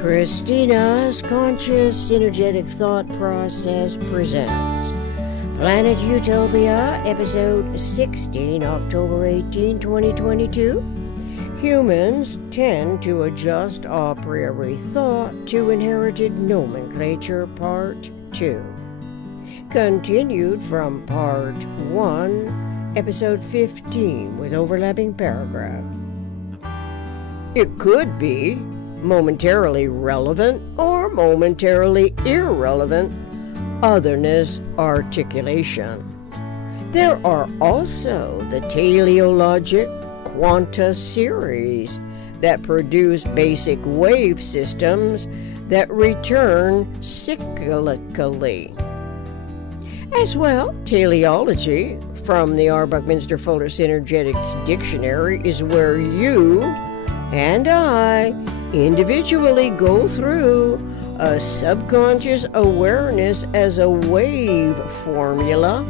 Christina's Conscious Energetic Thought Process presents Planet Utopia, Episode 16, October 18, 2022. Humans tend to adjust a priori thought to inherited nomenclature, Part 2. Continued from Part 1, Episode 15, with overlapping paragraph. It could be momentarily relevant or momentarily irrelevant otherness articulation. There are also the teleologic quanta series that produce basic wave systems that return cyclically. As well, teleology from the R. Buckminster Fuller Synergetics Dictionary is where you and I individually go through a subconscious awareness as a wave formula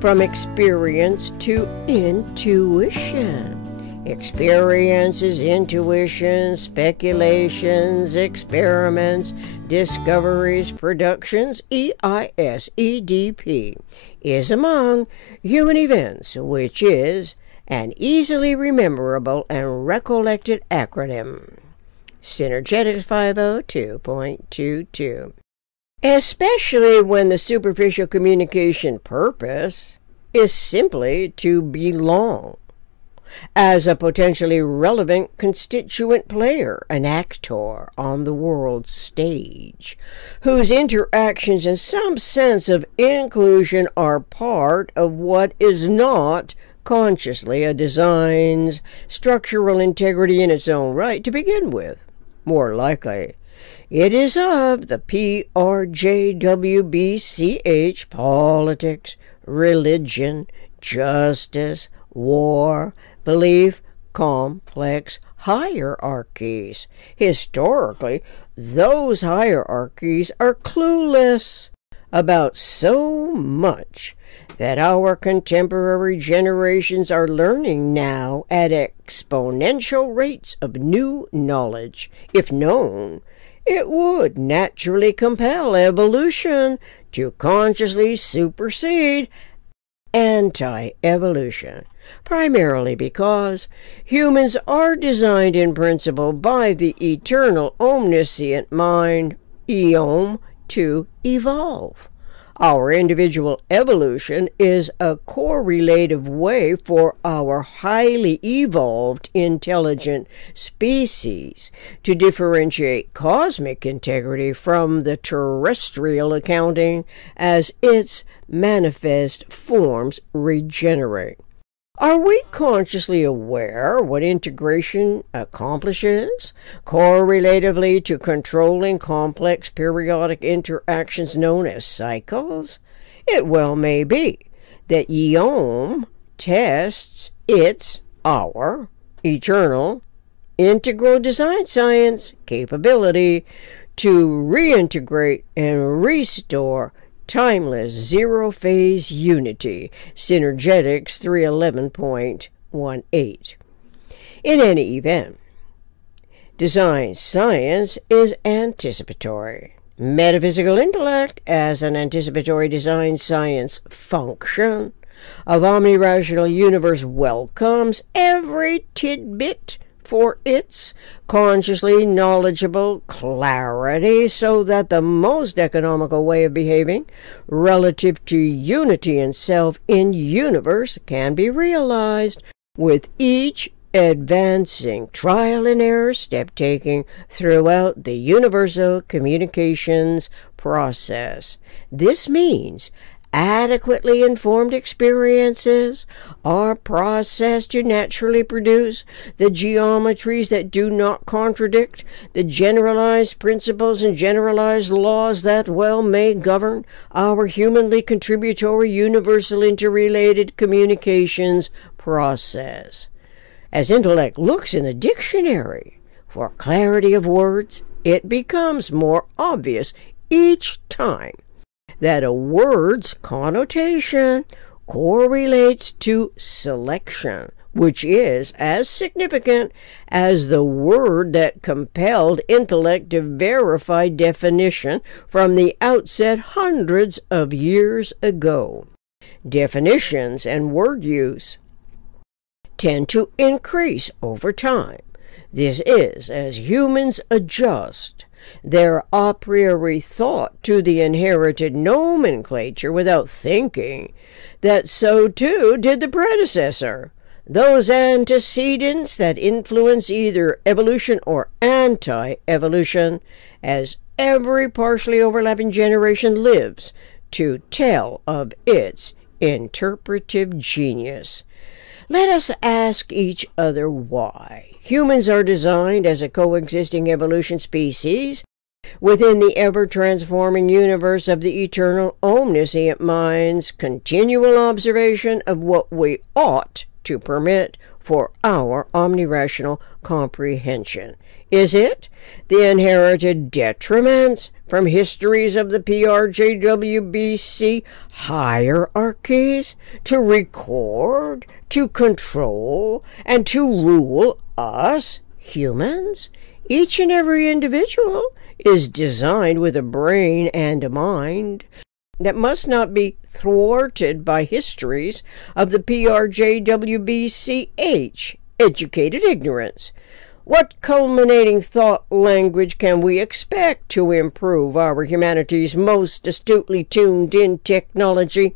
from experience to intuition. Experiences, intuitions, speculations, experiments, discoveries, productions, EISEDP is among human events, which is an easily rememberable and recollected acronym. Synergetics 502.22. Especially when the superficial communication purpose is simply to belong as a potentially relevant constituent player, an actor on the world stage, whose interactions in some sense of inclusion are part of what is not consciously a design's structural integrity in its own right to begin with. More likely, it is of the PRJWBCH, politics, religion, justice, war, belief, complex hierarchies. Historically, those hierarchies are clueless about so much that our contemporary generations are learning now at exponential rates of new knowledge. If known, it would naturally compel evolution to consciously supersede anti-evolution, primarily because humans are designed in principle by the eternal omniscient mind, eom, to evolve. Our individual evolution is a correlative way for our highly evolved intelligent species to differentiate cosmic integrity from the terrestrial accounting as its manifest forms regenerate. Are we consciously aware what integration accomplishes, correlatively to controlling complex periodic interactions known as cycles? It well may be that Eom tests our eternal, integral design science capability to reintegrate and restore timeless zero-phase unity, Synergetics 311.18. In any event, design science is anticipatory. Metaphysical intellect as an anticipatory design science function of omnirational universe welcomes every tidbit for its consciously knowledgeable clarity so that the most economical way of behaving relative to unity and self in universe can be realized, with each advancing trial and error step taking throughout the universal communications process. This means adequately informed experiences are processed to naturally produce the geometries that do not contradict the generalized principles and generalized laws that well may govern our humanly contributory universal interrelated communications process. As intellect looks in the dictionary for clarity of words, it becomes more obvious each time that a word's connotation correlates to selection, which is as significant as the word that compelled intellect to verify definition from the outset hundreds of years ago. Definitions and word use tend to increase over time. This is as humans adjust their a priori thought to the inherited nomenclature without thinking that so too did the predecessor. Those antecedents that influence either evolution or anti-evolution, as every partially overlapping generation lives to tell of its interpretive genius. Let us ask each other why. Humans are designed as a coexisting evolution species within the ever-transforming universe of the eternal omniscient mind's continual observation of what we ought to permit for our omnirational comprehension. Is it the inherited detriments from histories of the PRJWBC hierarchies to record, to control, and to rule us, humans? Each and every individual is designed with a brain and a mind that must not be thwarted by histories of the PRJWBCH, educated ignorance. What culminating thought language can we expect to improve our humanity's most astutely tuned-in technology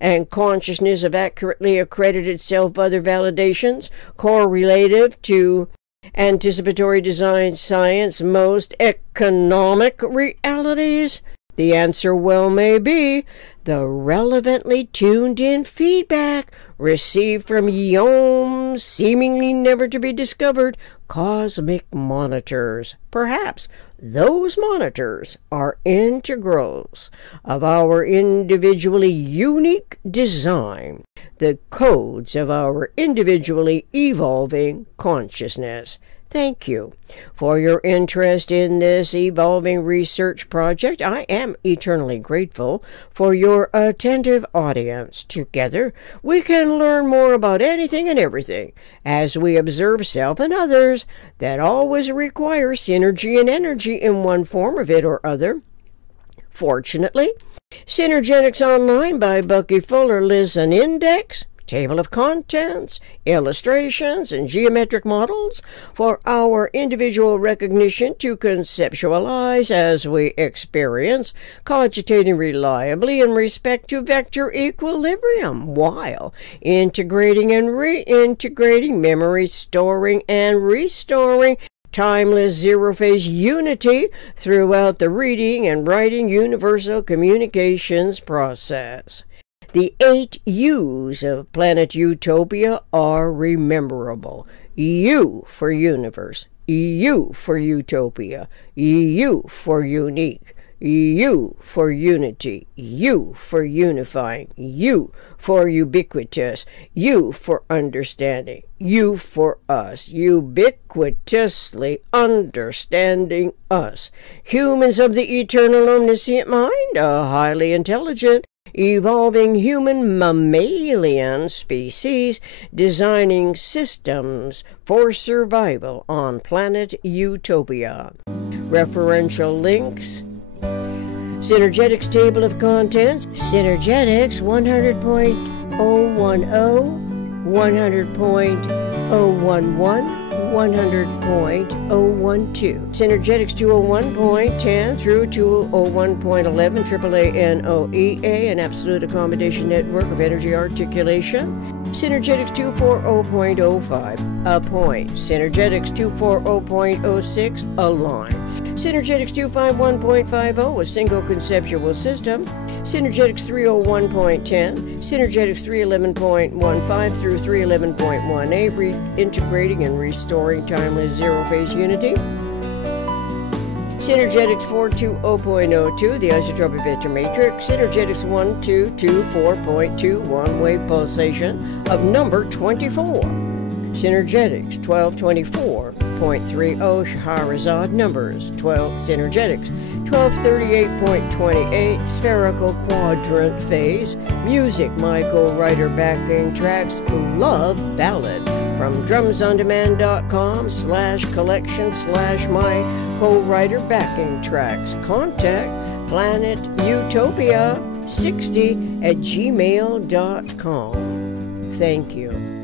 and consciousness of accurately accredited self-other validations correlative to anticipatory design science most economic realities? The answer well may be the relevantly tuned-in feedback received from YOM's seemingly never to be discovered cosmic monitors. Perhaps those monitors are integrals of our individually unique design, the codes of our individually evolving consciousness. Thank you for your interest in this evolving research project. I am eternally grateful for your attentive audience. Together, we can learn more about anything and everything as we observe self and others that always require synergy and energy in one form of it or other. Fortunately, Synergetics Online by Bucky Fuller lists an index, table of contents, illustrations, and geometric models for our individual recognition to conceptualize as we experience, cogitating reliably in respect to vector equilibrium, while integrating and reintegrating, memory storing and restoring timeless zero-phase unity throughout the reading and writing universal communications process. The 8 U's of Planet Utopia are rememberable. U for universe, U for utopia, U for unique, U for unity, U for unifying, U for ubiquitous, U for understanding, U for us, ubiquitously understanding us. Humans of the eternal omniscient mind, a highly intelligent, evolving human mammalian species designing systems for survival on planet Utopia. Referential links: Synergetics table of contents, Synergetics 100.010, 100.011, 100.012. Synergetics 201.10 through 201.11, AAA NOEA, an absolute accommodation network of energy articulation. Synergetics 240.05, a point. Synergetics 240.06, a line. Synergetics 251.50, a single conceptual system. Synergetics 301.10, Synergetics 311.15 through 311.18, reintegrating and restoring timeless zero-phase unity. Synergetics 420.02, the isotropic vector matrix. Synergetics 1224.2, one-wave pulsation of number 24. Synergetics 1224. 1238.30 Shahrazad numbers, 12 synergetics, 1238.28 spherical quadrant phase, music, my co-writer backing tracks, love ballad from drumsondemand.com/collection/my co-writer backing tracks. Contact Planet Utopia 60 at gmail.com. Thank you.